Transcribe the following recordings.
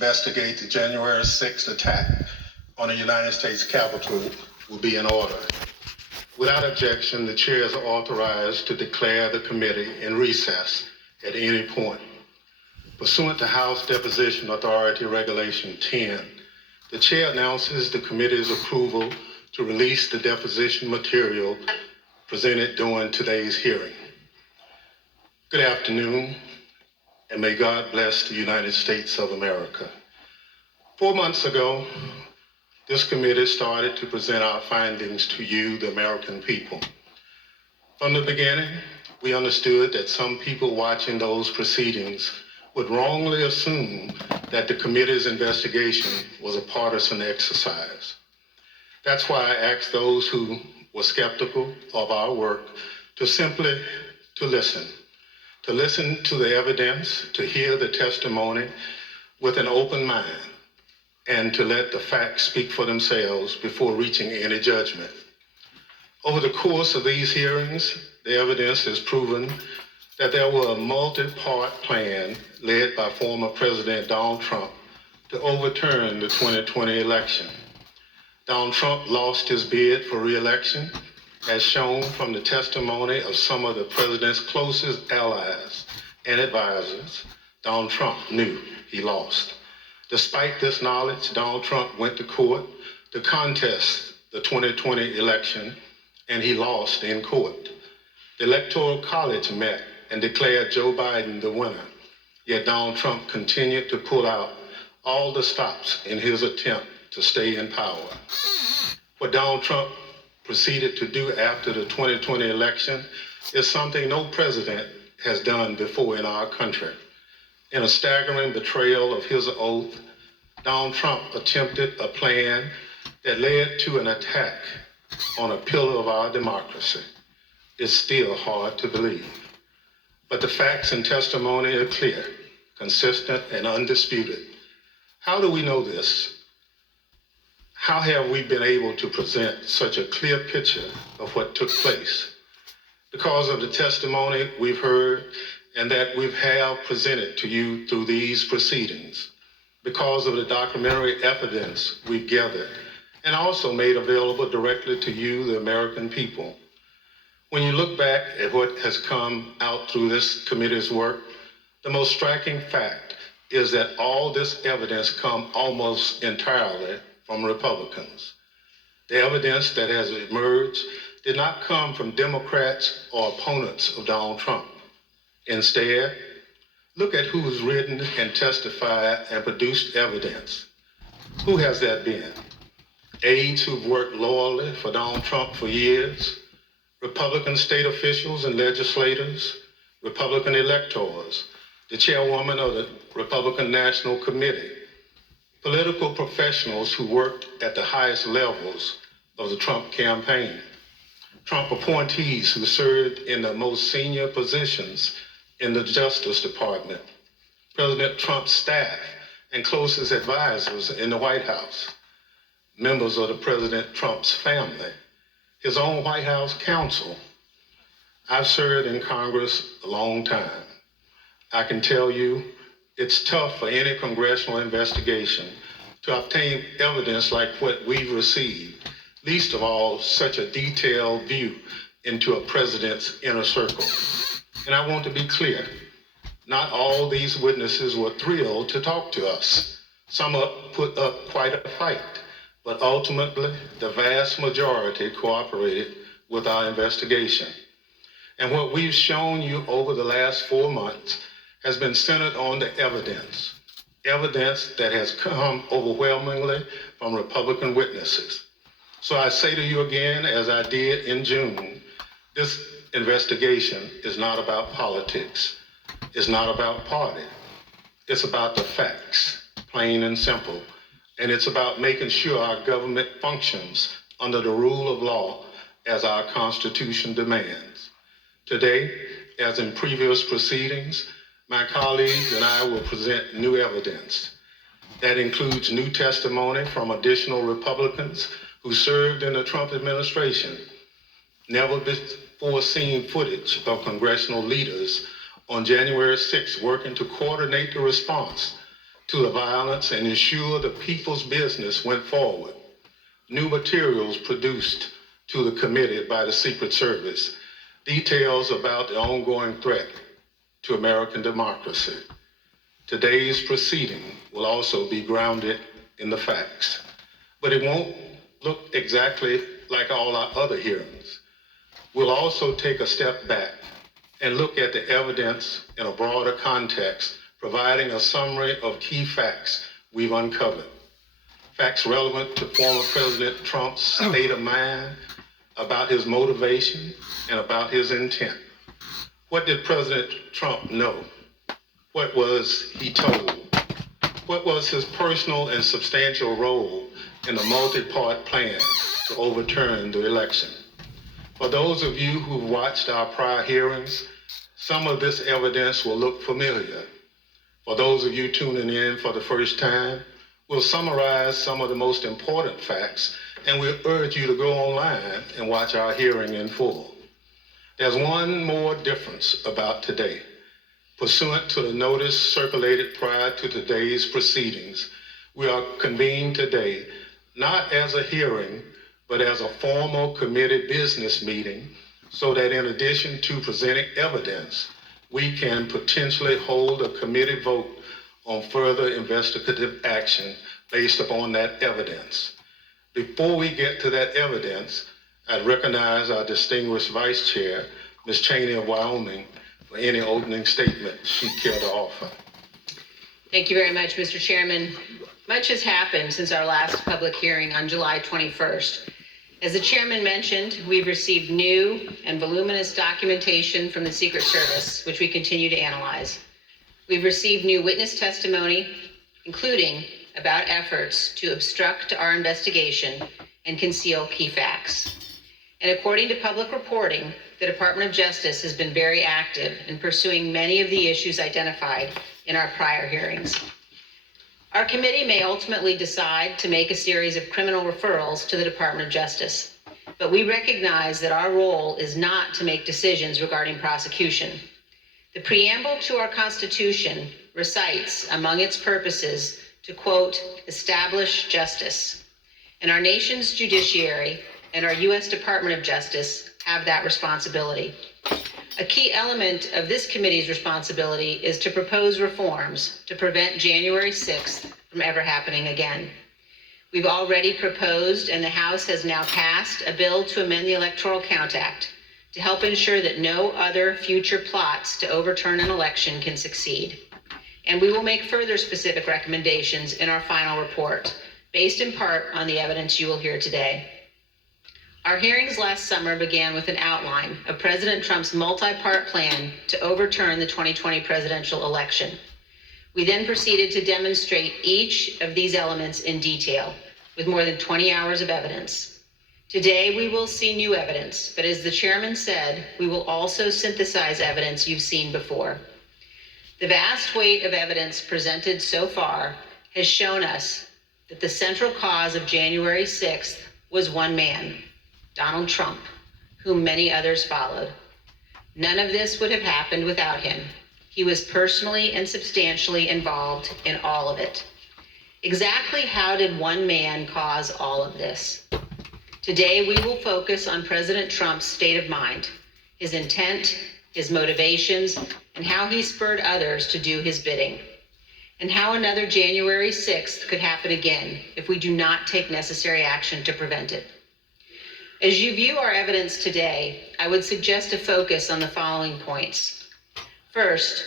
investigate the January 6th attack on the United States Capitol will be in order. Without objection, the chair is authorized to declare the committee in recess at any point. Pursuant to House Deposition Authority Regulation 10, the chair announces the committee's approval to release the deposition material presented during today's hearing. Good afternoon, and may God bless the United States of America. 4 months ago, this committee started to present our findings to you, the American people. From the beginning, we understood that some people watching those proceedings would wrongly assume that the committee's investigation was a partisan exercise. That's why I asked those who were skeptical of our work to simply listen to the evidence, to hear the testimony with an open mind, and to let the facts speak for themselves before reaching any judgment. Over the course of these hearings, the evidence has proven that there was a multi-part plan led by former President Donald Trump to overturn the 2020 election. Donald Trump lost his bid for re-election, as shown from the testimony of some of the president's closest allies and advisors. Donald Trump knew he lost. Despite this knowledge, Donald Trump went to court to contest the 2020 election, and he lost in court. The Electoral College met and declared Joe Biden the winner, yet Donald Trump continued to pull out all the stops in his attempt to stay in power. What Donald Trump proceeded to do after the 2020 election is something no president has done before in our country. In a staggering betrayal of his oath, Donald Trump attempted a plan that led to an attack on a pillar of our democracy. It's still hard to believe. But the facts and testimony are clear, consistent, and undisputed. How do we know this? How have we been able to present such a clear picture of what took place? Because of the testimony we've heard and that we have presented to you through these proceedings, because of the documentary evidence we've gathered and also made available directly to you, the American people. When you look back at what has come out through this committee's work, the most striking fact is that all this evidence comes almost entirely from Republicans. The evidence that has emerged did not come from Democrats or opponents of Donald Trump. Instead, look at who's written and testified and produced evidence. Who has that been? Aides who've worked loyally for Donald Trump for years, Republican state officials and legislators, Republican electors, the chairwoman of the Republican National Committee, political professionals who worked at the highest levels of the Trump campaign, Trump appointees who served in the most senior positions in the Justice Department, President Trump's staff and closest advisors in the White House, members of the President Trump's family, his own White House counsel. I've served in Congress a long time. I can tell you it's tough for any congressional investigation to obtain evidence like what we've received, least of all such a detailed view into a president's inner circle. And I want to be clear, not all these witnesses were thrilled to talk to us. Some put up quite a fight, but ultimately the vast majority cooperated with our investigation. And what we've shown you over the last 4 months has been centered on the evidence that has come overwhelmingly from Republican witnesses. So I say to you again, as I did in June, this investigation is not about politics. It's not about party. It's about the facts, plain and simple. And it's about making sure our government functions under the rule of law as our Constitution demands. Today, as in previous proceedings, my colleagues and I will present new evidence. That includes new testimony from additional Republicans who served in the Trump administration, never before seen footage of congressional leaders on January 6th working to coordinate the response to the violence and ensure the people's business went forward. New materials produced to the committee by the Secret Service, details about the ongoing threat to American democracy. Today's proceeding will also be grounded in the facts, but it won't look exactly like all our other hearings. We'll also take a step back and look at the evidence in a broader context, providing a summary of key facts we've uncovered. Facts relevant to former President Trump's state of mind, about his motivation, and about his intent. What did President Trump know? What was he told? What was his personal and substantial role in the multi-part plan to overturn the election? For those of you who've watched our prior hearings, some of this evidence will look familiar. For those of you tuning in for the first time, we'll summarize some of the most important facts, and we'll urge you to go online and watch our hearing in full. There's one more difference about today. Pursuant to the notice circulated prior to today's proceedings, we are convened today not as a hearing, but as a formal committee business meeting, so that in addition to presenting evidence, we can potentially hold a committee vote on further investigative action based upon that evidence. Before we get to that evidence, I'd recognize our distinguished Vice Chair, Ms. Cheney of Wyoming, for any opening statement she'd care to offer. Thank you very much, Mr. Chairman. Much has happened since our last public hearing on July 21st. As the chairman mentioned, we've received new and voluminous documentation from the Secret Service, which we continue to analyze. We've received new witness testimony, including about efforts to obstruct our investigation and conceal key facts. And according to public reporting, the Department of Justice has been very active in pursuing many of the issues identified in our prior hearings. Our committee may ultimately decide to make a series of criminal referrals to the Department of Justice, but we recognize that our role is not to make decisions regarding prosecution. The preamble to our Constitution recites among its purposes to, quote, establish justice. And our nation's judiciary and our U.S. Department of Justice have that responsibility. A key element of this committee's responsibility is to propose reforms to prevent January 6th from ever happening again. We've already proposed, and the House has now passed, a bill to amend the Electoral Count Act to help ensure that no other future plots to overturn an election can succeed. And we will make further specific recommendations in our final report, based in part on the evidence you will hear today. Our hearings last summer began with an outline of President Trump's multi-part plan to overturn the 2020 presidential election. We then proceeded to demonstrate each of these elements in detail, with more than 20 hours of evidence. Today, we will see new evidence, but as the chairman said, we will also synthesize evidence you've seen before. The vast weight of evidence presented so far has shown us that the central cause of January 6th was one man, Donald Trump, whom many others followed. None of this would have happened without him. He was personally and substantially involved in all of it. Exactly how did one man cause all of this? Today, we will focus on President Trump's state of mind, his intent, his motivations, and how he spurred others to do his bidding, and how another January 6th could happen again if we do not take necessary action to prevent it. As you view our evidence today, I would suggest a focus on the following points. First,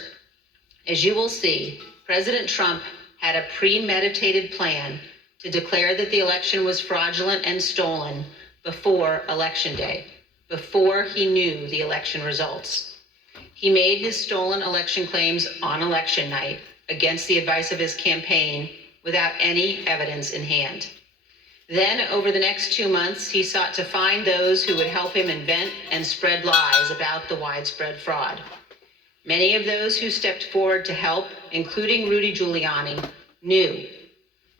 as you will see, President Trump had a premeditated plan to declare that the election was fraudulent and stolen before Election Day, before he knew the election results. He made his stolen election claims on election night against the advice of his campaign without any evidence in hand. Then, over the next 2 months, he sought to find those who would help him invent and spread lies about the widespread fraud. Many of those who stepped forward to help, including Rudy Giuliani, knew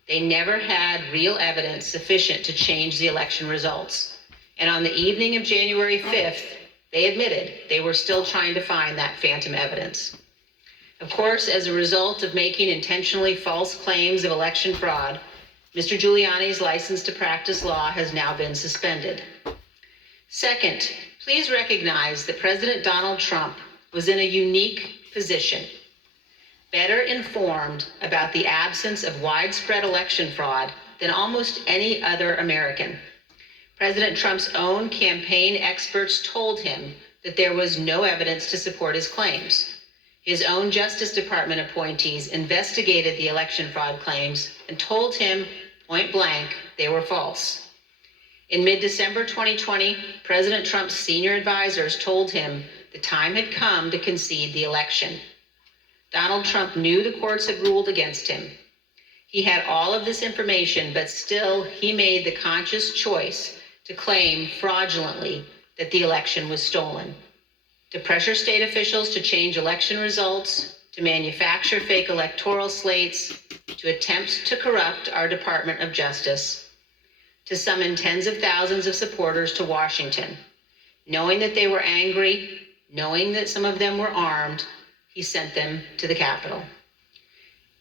they never had real evidence sufficient to change the election results. And on the evening of January 5th, they admitted they were still trying to find that phantom evidence. Of course, as a result of making intentionally false claims of election fraud, Mr. Giuliani's license to practice law has now been suspended. Second, please recognize that President Donald Trump was in a unique position, better informed about the absence of widespread election fraud than almost any other American. President Trump's own campaign experts told him that there was no evidence to support his claims. His own Justice Department appointees investigated the election fraud claims and told him point blank they were false. In mid-December 2020, President Trump's senior advisors told him the time had come to concede the election. Donald Trump knew the courts had ruled against him. He had all of this information, but still he made the conscious choice to claim fraudulently that the election was stolen, to pressure state officials to change election results, to manufacture fake electoral slates, to attempt to corrupt our Department of Justice, to summon tens of thousands of supporters to Washington. Knowing that they were angry, knowing that some of them were armed, he sent them to the Capitol.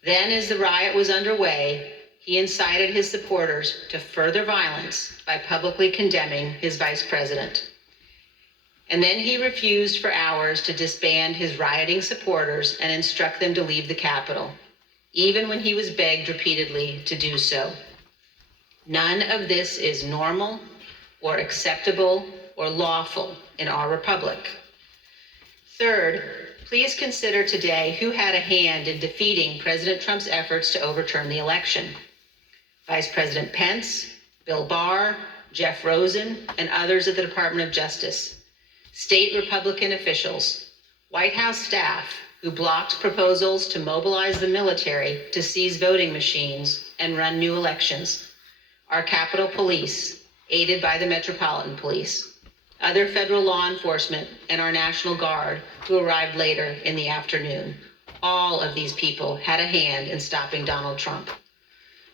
Then, as the riot was underway, he incited his supporters to further violence by publicly condemning his vice president. And then he refused for hours to disband his rioting supporters and instruct them to leave the Capitol, even when he was begged repeatedly to do so. None of this is normal or acceptable or lawful in our republic. Third, please consider today who had a hand in defeating President Trump's efforts to overturn the election. Vice President Pence, Bill Barr, Jeff Rosen, and others at the Department of Justice. State Republican officials, White House staff who blocked proposals to mobilize the military to seize voting machines and run new elections, our Capitol Police, aided by the Metropolitan Police, other federal law enforcement, and our National Guard, who arrived later in the afternoon. All of these people had a hand in stopping Donald Trump.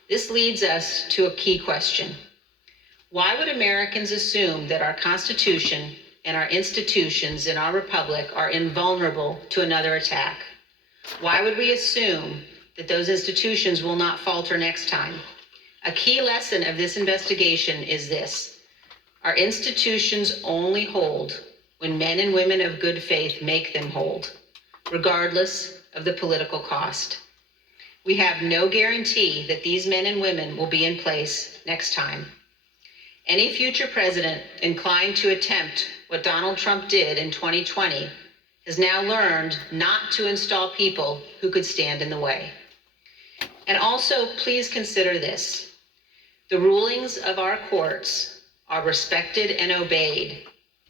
This leads us to a key question. Why would Americans assume that our Constitution and our institutions in our republic are invulnerable to another attack? Why would we assume that those institutions will not falter next time? A key lesson of this investigation is this: our institutions only hold when men and women of good faith make them hold, regardless of the political cost. We have no guarantee that these men and women will be in place next time. Any future president inclined to attempt what Donald Trump did in 2020 has now learned not to install people who could stand in the way. And also, please consider this: the rulings of our courts are respected and obeyed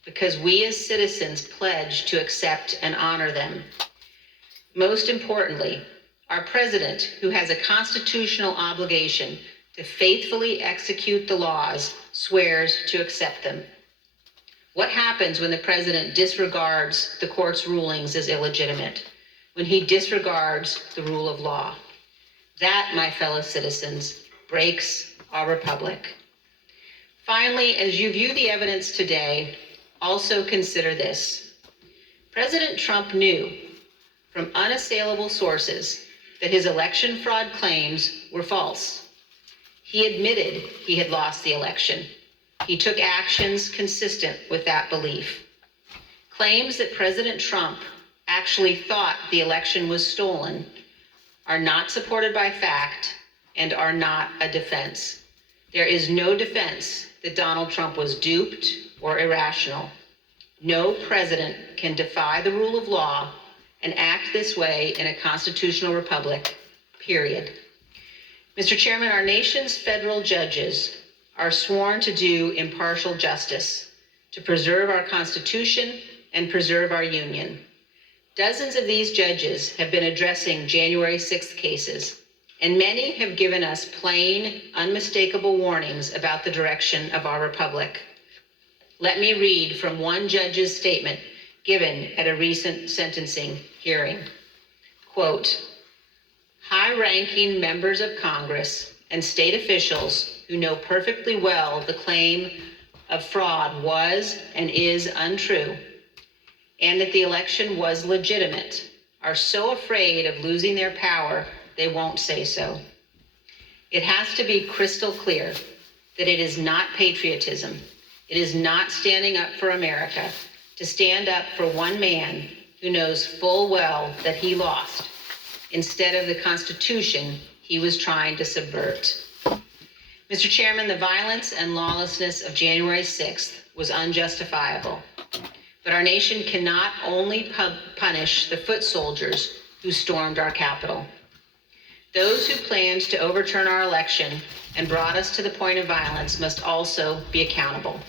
because we as citizens pledge to accept and honor them. Most importantly, our president, who has a constitutional obligation to faithfully execute the laws, swears to accept them. What happens when the president disregards the court's rulings as illegitimate, when he disregards the rule of law? That, my fellow citizens, breaks our republic. Finally, as you view the evidence today, also consider this. President Trump knew from unassailable sources that his election fraud claims were false. He admitted he had lost the election. He took actions consistent with that belief. Claims that President Trump actually thought the election was stolen are not supported by fact and are not a defense. There is no defense that Donald Trump was duped or irrational. No president can defy the rule of law and act this way in a constitutional republic, period. Mr. Chairman, our nation's federal judges are sworn to do impartial justice, to preserve our Constitution and preserve our Union. Dozens of these judges have been addressing January 6th cases, and many have given us plain, unmistakable warnings about the direction of our republic. Let me read from one judge's statement given at a recent sentencing hearing. Quote, "High-ranking members of Congress and state officials who know perfectly well the claim of fraud was and is untrue, and that the election was legitimate, are so afraid of losing their power, they won't say so. It has to be crystal clear that it is not patriotism, it is not standing up for America, to stand up for one man who knows full well that he lost, instead of the Constitution he was trying to subvert. Mr. Chairman, the violence and lawlessness of January 6th was unjustifiable, but our nation cannot only punish the foot soldiers who stormed our Capitol. Those who planned to overturn our election and brought us to the point of violence must also be accountable.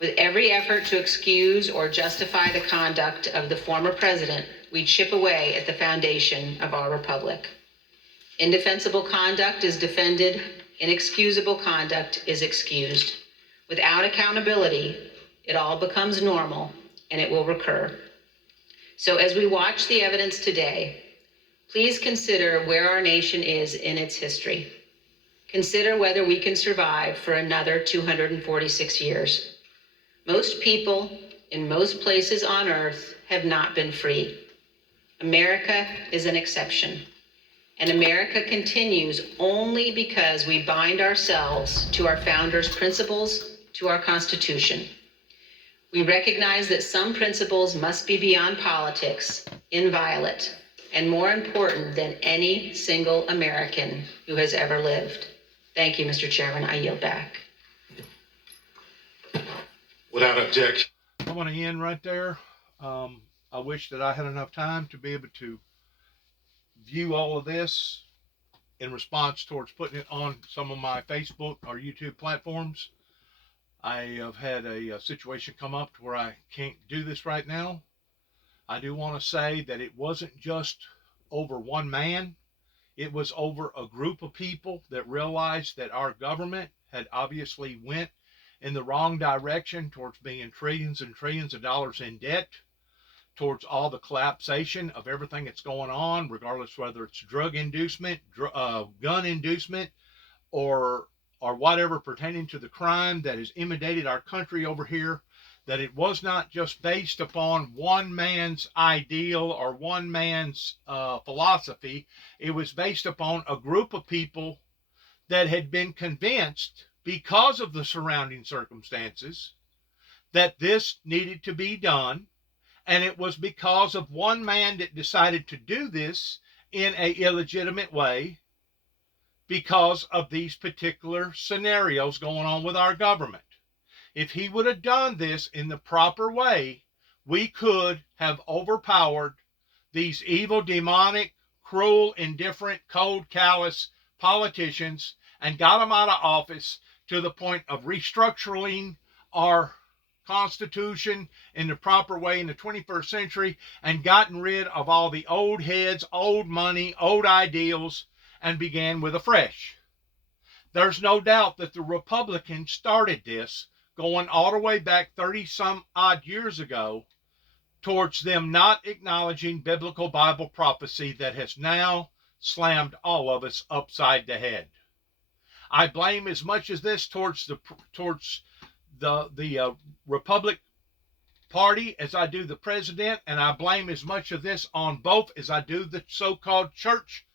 With every effort to excuse or justify the conduct of the former president, we chip away at the foundation of our republic. Indefensible conduct is defended, inexcusable conduct is excused. Without accountability, it all becomes normal and it will recur. So as we watch the evidence today, please consider where our nation is in its history. Consider whether we can survive for another 246 years. Most people in most places on earth have not been free. America is an exception. And America continues only because we bind ourselves to our founders' principles, to our Constitution. We recognize that some principles must be beyond politics, inviolate, and more important than any single American who has ever lived. Thank you, Mr. Chairman. I yield back. Without objection. I want to end right there. I wish that I had enough time to be able to view all of this in response towards putting it on some of my Facebook or YouTube platforms. I have had a situation come up to where I can't do this right now. I do want to say that it wasn't just over one man. It was over a group of people that realized that our government had obviously went in the wrong direction towards being trillions and trillions of dollars in debt, towards all the collapsation of everything that's going on, regardless whether it's drug inducement, gun inducement, or whatever pertaining to the crime that has inundated our country over here, that it was not just based upon one man's ideal or one man's philosophy. It was based upon a group of people that had been convinced, because of the surrounding circumstances, that this needed to be done. And it was because of one man that decided to do this in an illegitimate way, because of these particular scenarios going on with our government. If he would have done this in the proper way, we could have overpowered these evil, demonic, cruel, indifferent, cold, callous politicians and got them out of office to the point of restructuring our Constitution in the proper way in the 21st century and gotten rid of all the old heads, old money, old ideals, and began with a fresh. There's no doubt that the Republicans started this going all the way back 30 some odd years ago towards them not acknowledging biblical Bible prophecy that has now slammed all of us upside the head. I blame as much as this towards the Republic Party as I do the president, and I blame as much of this on both as I do the so-called church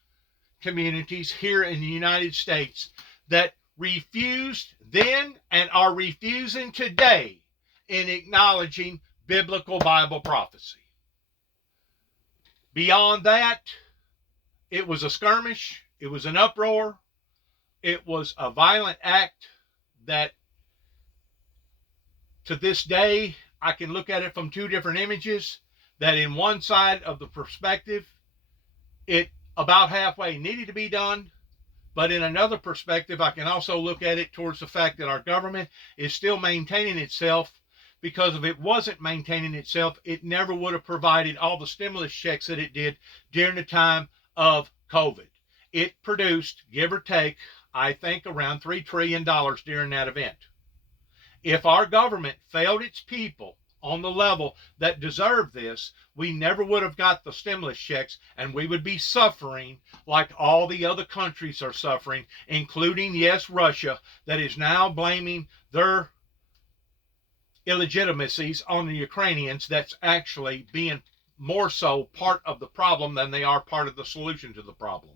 communities here in the United States that refused then and are refusing today in acknowledging biblical Bible prophecy. Beyond that, it was a skirmish, it was an uproar, it was a violent act that to this day, I can look at it from two different images, that in one side of the perspective, it about halfway needed to be done, but in another perspective, I can also look at it towards the fact that our government is still maintaining itself, because if it wasn't maintaining itself, it never would have provided all the stimulus checks that it did during the time of COVID. It produced, give or take, I think around $3 trillion during that event. If our government failed its people on the level that deserved this, we never would have got the stimulus checks, and we would be suffering like all the other countries are suffering, including, yes, Russia, that is now blaming their illegitimacies on the Ukrainians that's actually being more so part of the problem than they are part of the solution to the problem.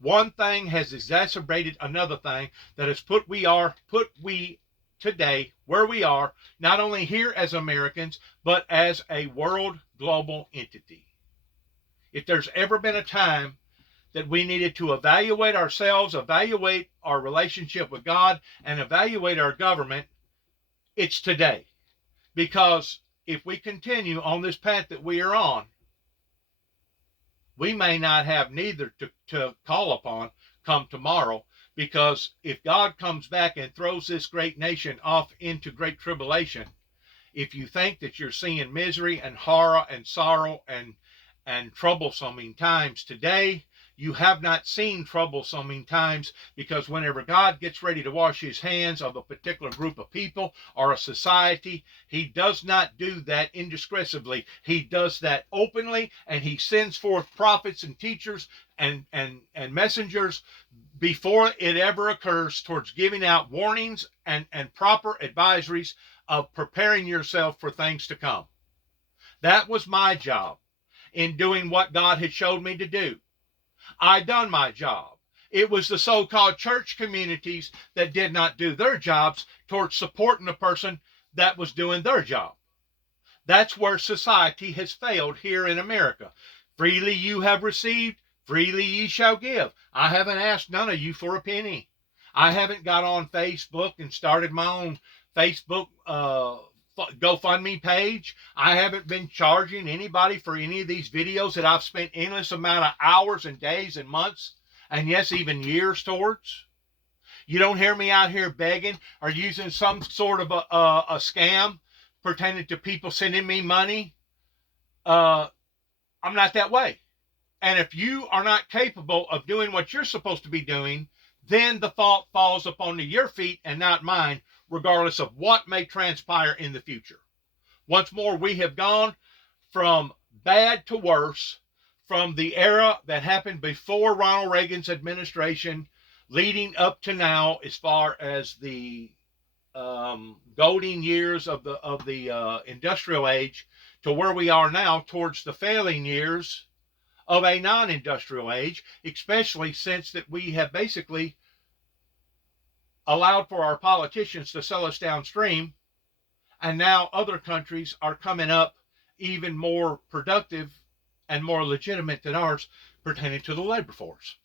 One thing has exacerbated another thing that has put we today where we are, not only here as Americans, but as a world global entity. If there's ever been a time that we needed to evaluate ourselves, evaluate our relationship with God, and evaluate our government, it's today. Because if we continue on this path that we are on, we may not have neither to call upon come tomorrow. Because if God comes back and throws this great nation off into great tribulation, if you think that you're seeing misery and horror and sorrow and troublesome times today, you have not seen troublesome times, because whenever God gets ready to wash his hands of a particular group of people or a society, he does not do that indiscretionally. He does that openly, and he sends forth prophets and teachers and messengers before it ever occurs towards giving out warnings and proper advisories of preparing yourself for things to come. That was my job in doing what God had showed me to do. I done my job. It was the so-called church communities that did not do their jobs towards supporting the person that was doing their job. That's where society has failed here in America. Freely you have received, freely ye shall give. I haven't asked none of you for a penny. I haven't got on Facebook and started my own Facebook GoFundMe page. I haven't been charging anybody for any of these videos that I've spent endless amount of hours and days and months, and yes, even years towards. You don't hear me out here begging or using some sort of a scam pertaining to people sending me money. I'm not that way. And if you are not capable of doing what you're supposed to be doing, then the fault falls upon your feet and not mine, regardless of what may transpire in the future. Once more, we have gone from bad to worse, from the era that happened before Ronald Reagan's administration, leading up to now, as far as the golden years of the industrial age, to where we are now towards the failing years of a non-industrial age, especially since that we have basically allowed for our politicians to sell us downstream, and now other countries are coming up even more productive and more legitimate than ours pertaining to the labor force.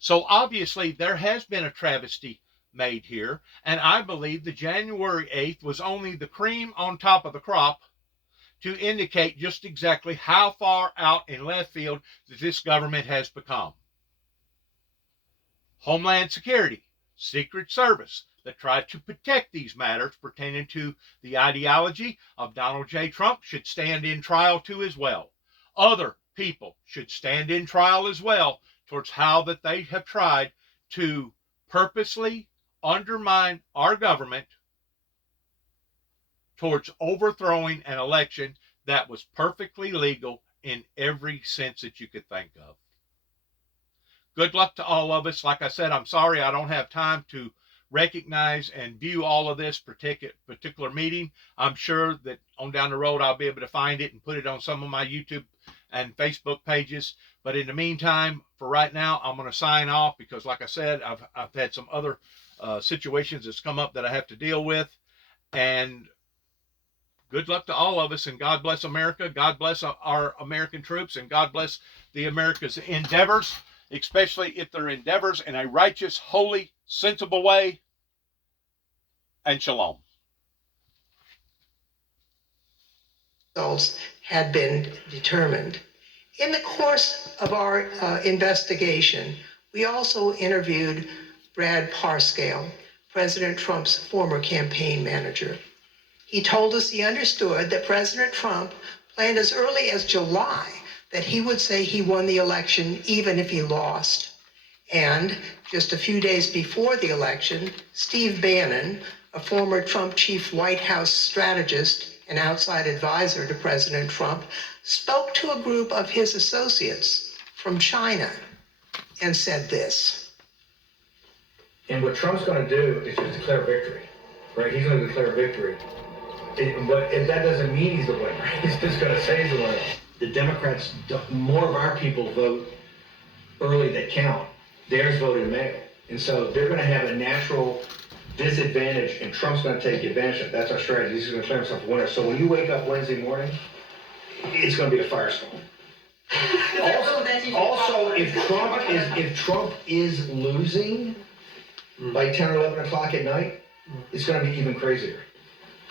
So obviously there has been a travesty made here, and I believe the January 8th was only the cream on top of the crop to indicate just exactly how far out in left field that this government has become. Homeland Security, Secret Service, that tried to protect these matters pertaining to the ideology of Donald J. Trump should stand in trial too as well. Other people should stand in trial as well towards how that they have tried to purposely undermine our government towards overthrowing an election that was perfectly legal in every sense that you could think of. Good luck to all of us. Like I said, I'm sorry I don't have time to recognize and view all of this particular meeting. I'm sure that on down the road I'll be able to find it and put it on some of my YouTube and Facebook pages. But in the meantime, for right now, I'm going to sign off because, like I said, I've had some other situations that's come up that I have to deal with. And good luck to all of us, and God bless America. God bless our American troops, and God bless the America's endeavors, especially if they're endeavors in a righteous, holy, sensible way. And shalom. Results had been determined. In the course of our investigation, we also interviewed Brad Parscale, President Trump's former campaign manager. He told us he understood that President Trump planned as early as July that he would say he won the election even if he lost. And just a few days before the election, Steve Bannon, a former Trump chief White House strategist and outside advisor to President Trump, spoke to a group of his associates from China and said this. And what Trump's going to do is just declare victory, right? He's going to declare victory. But that doesn't mean he's the winner. He's just going to say he's the winner. The Democrats, more of our people vote early that count. Theirs voted mail. And so they're going to have a natural disadvantage, and Trump's going to take advantage of it. That's our strategy. He's going to declare himself a winner. So when you wake up Wednesday morning, it's going to be a firestorm. Also, if Trump is losing by 10 or 11 o'clock at night, it's going to be even crazier.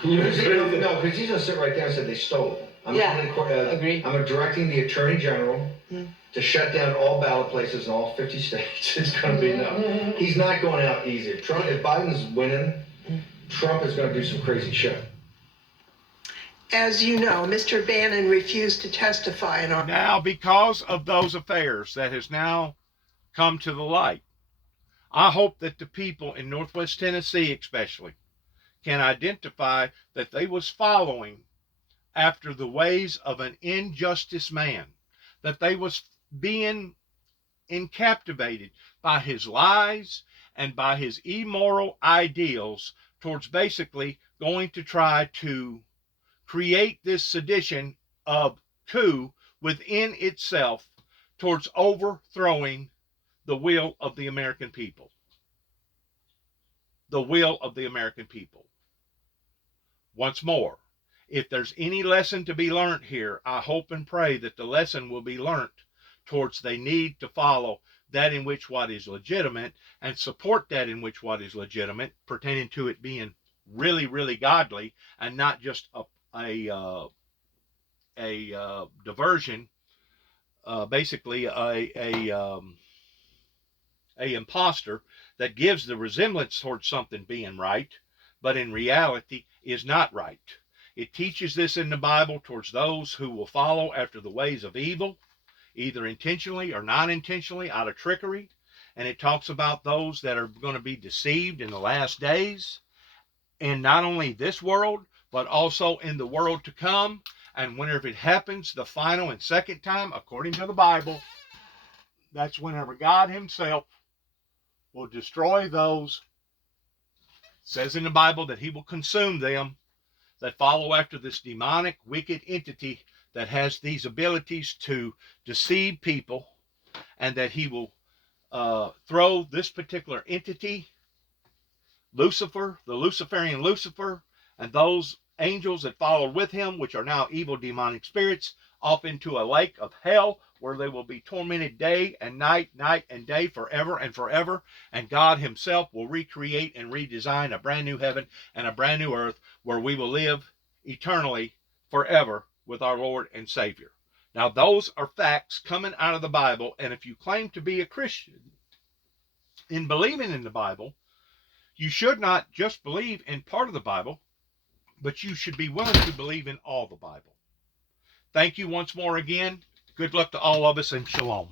No, because he's going to sit right there and say they stole it. Agree. I'm directing the Attorney General to shut down all ballot places in all 50 states. It's going to be no. He's not going out easy. If Biden's winning, Trump is going to do some crazy shit. As you know, Mr. Bannon refused to testify in our... Now, because of those affairs that has now come to the light, I hope that the people in Northwest Tennessee especially can identify that they was following after the ways of an injustice man, that they was being captivated by his lies and by his immoral ideals towards basically going to try to create this sedition of coup within itself towards overthrowing the will of the American people. The will of the American people. Once more, if there's any lesson to be learned here, I hope and pray that the lesson will be learned towards they need to follow that in which what is legitimate and support that in which what is legitimate, pertaining to it being really, really godly and not just a diversion, basically a imposter that gives the resemblance towards something being right, but in reality is not right. It teaches this in the Bible towards those who will follow after the ways of evil, either intentionally or not intentionally, out of trickery. And it talks about those that are going to be deceived in the last days, in not only this world, but also in the world to come. And whenever it happens, the final and second time, according to the Bible, that's whenever God himself will destroy those. It says in the Bible that he will consume them that follow after this demonic, wicked entity that has these abilities to deceive people, and that he will throw this particular entity, Lucifer, the Luciferian Lucifer, and those angels that followed with him, which are now evil demonic spirits, off into a lake of hell where they will be tormented day and night, night and day, forever and forever. And God himself will recreate and redesign a brand new heaven and a brand new earth where we will live eternally forever with our Lord and Savior. Now, those are facts coming out of the Bible, and if you claim to be a Christian in believing in the Bible, you should not just believe in part of the Bible, but you should be willing to believe in all the Bible. Thank you once more again. Good luck to all of us, and shalom.